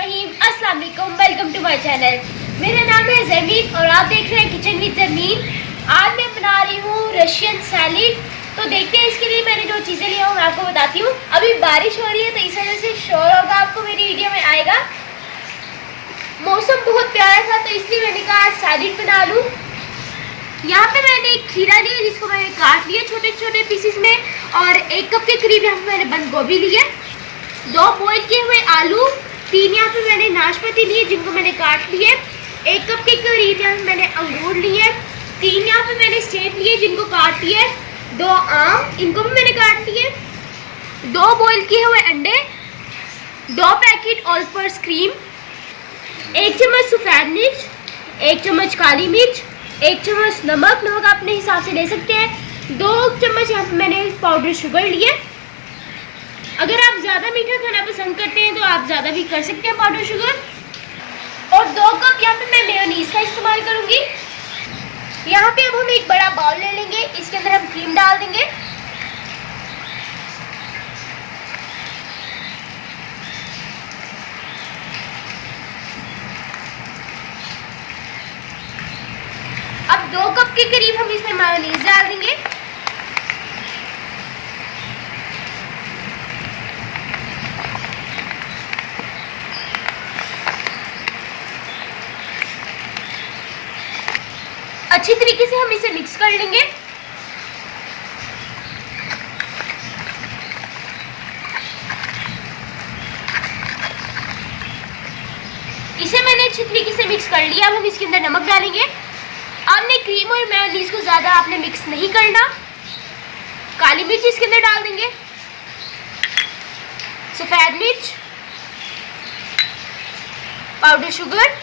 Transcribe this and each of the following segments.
बिस्मिल्लाहिर्रहमानिर्रहीम। अस्सलाम वालेकुम, वेलकम टू माय चैनल। मेरा नाम है ज़मीन और आप देख रहे हैं किचन विद ज़मीन। आज मैं बना रही हूँ रशियन सैलेड। तो देखते हैं इसके लिए मैंने जो चीज़ें लिया हूँ मैं आपको बताती हूँ। अभी बारिश हो रही है तो इस वजह से शोर होगा, आपको मेरी वीडियो में आएगा। मौसम बहुत प्यारा था तो इसलिए मैंने कहा आज सैलेड बना लूँ। यहाँ पे मैंने एक खीरा लिया जिसको मैंने काट लिया छोटे छोटे पीसेस में, और 1 कप के करीब यहाँ पे मैंने बंद गोभी लिया, 2 बॉईल किए हुए आलू, 3 यहाँ पे मैंने नाशपाती लिए जिनको मैंने काट लिए, 1 कप के करीब यहाँ पे मैंने अंगूर लिए, 3 यहाँ पे मैंने सेब लिए जिनको काट लिए, 2 आम इनको भी मैंने काट लिए, 2 बॉईल किए हुए अंडे, 2 पैकेट ऑल पर्पस क्रीम, 1 चम्मच सफ़ेद मिर्च, 1 चम्मच काली मिर्च, 1 चम्मच नमक आप अपने हिसाब से ले सकते हैं, 2 चम्मच यहाँ पे मैंने पाउडर शुगर लिए। अगर आप ज़्यादा मीठा खाना पसंद करते हैं तो आप ज़्यादा भी कर सकते हैं पाउडर शुगर। और 2 कप यहाँ पे मैं मेयोनीज़ का इस्तेमाल करूँगी। यहाँ पे अब हम एक बड़ा बाउल ले लेंगे, इसके अंदर हम क्रीम डाल देंगे। अब 2 कप के करीब हम इसमें मेयोनीज़ डाल देंगे। अच्छी तरीके से हम इसे मिक्स कर लेंगे। इसे मैंने अच्छी तरीके से मिक्स कर लिया। अब हम इसके अंदर नमक डालेंगे। आपने क्रीम और मेयोनीज को ज़्यादा आपने मिक्स नहीं करना। काली मिर्च इसके अंदर डाल देंगे, सफ़ेद मिर्च, पाउडर शुगर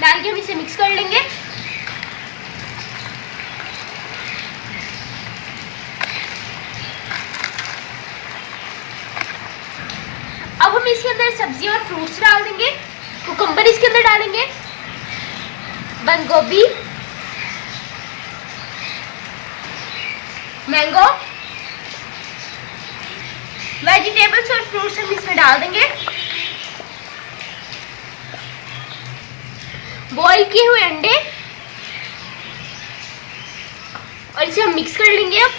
डाल के हम इसे मिक्स कर लेंगे। अब हम इसके अंदर सब्जी और फ्रूट्स डाल देंगे। कुकुम्बर इसके अंदर डालेंगे, बंद गोभी, मैंगो, वेजिटेबल्स और फ्रूट्स हम इसमें डाल देंगे। बॉईल किए हुए अंडे और इसे हम मिक्स कर लेंगे। अब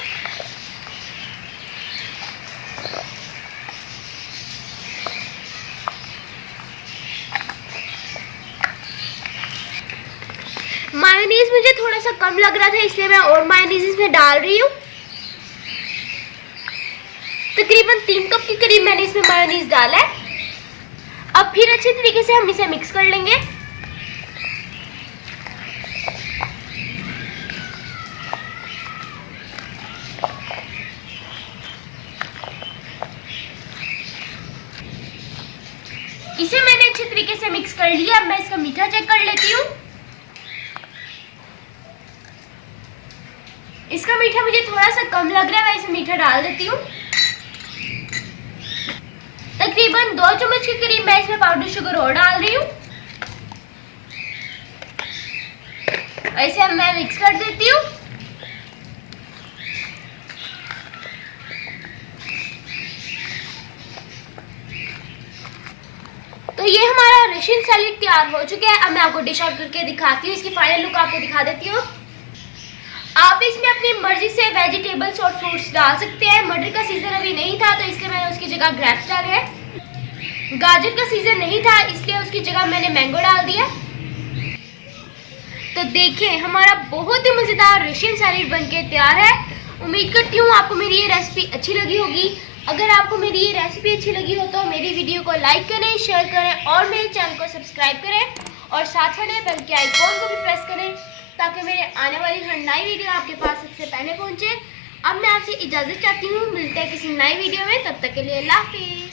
मायोनीज मुझे थोड़ा सा कम लग रहा था इसलिए मैं और मायोनीज इसमें डाल रही हूँ। तकरीबन 3 कप के करीब मैंने इसमें मायोनीज डाला है। अब फिर अच्छे तरीके से हम इसे मिक्स कर लेंगे। इसे मैंने अच्छे तरीके से मिक्स कर लिया। अब मैं इसका मीठा चेक कर लेती हूँ। इसका मीठा मुझे थोड़ा सा कम लग रहा है, मैं इसे मीठा डाल देती हूँ। तकरीबन 2 चम्मच के करीब मैं इसमें पाउडर शुगर और डाल रही हूँ। ऐसे अब मैं मिक्स कर देती हूँ। तो ये हमारा रशियन सैलेड तैयार हो चुका है। अब मैं आपको डिश आउट करके दिखाती हूँ। इसकी फाइनल लुक आपको दिखा देती हूँ। आप इसमें अपनी मर्जी से वेजिटेबल्स और फ्रूट्स डाल सकते हैं। मटर का सीजन अभी नहीं था तो इसलिए मैंने उसकी जगह ग्रेप्स डाले हैं। गाजर का सीजन नहीं था इसलिए उसकी जगह मैंने मैंगो डाल दिया। तो देखिए हमारा बहुत ही मज़ेदार रशियन सैलेड बनके तैयार है। उम्मीद करती हूँ आपको मेरी ये रेसिपी अच्छी लगी होगी। अगर आपको मेरी ये रेसिपी अच्छी लगी हो तो मेरी वीडियो को लाइक करें, शेयर करें और मेरे चैनल को सब्सक्राइब करें और साथ वाले बेल के आइकॉन को भी प्रेस करें ताकि मेरे आने वाली हर नई वीडियो आपके पास सबसे पहले पहुंचे। अब मैं आपसे इजाज़त चाहती हूँ। मिलते हैं किसी नई वीडियो में, तब तक के लिए अल्लाह हाफिज़।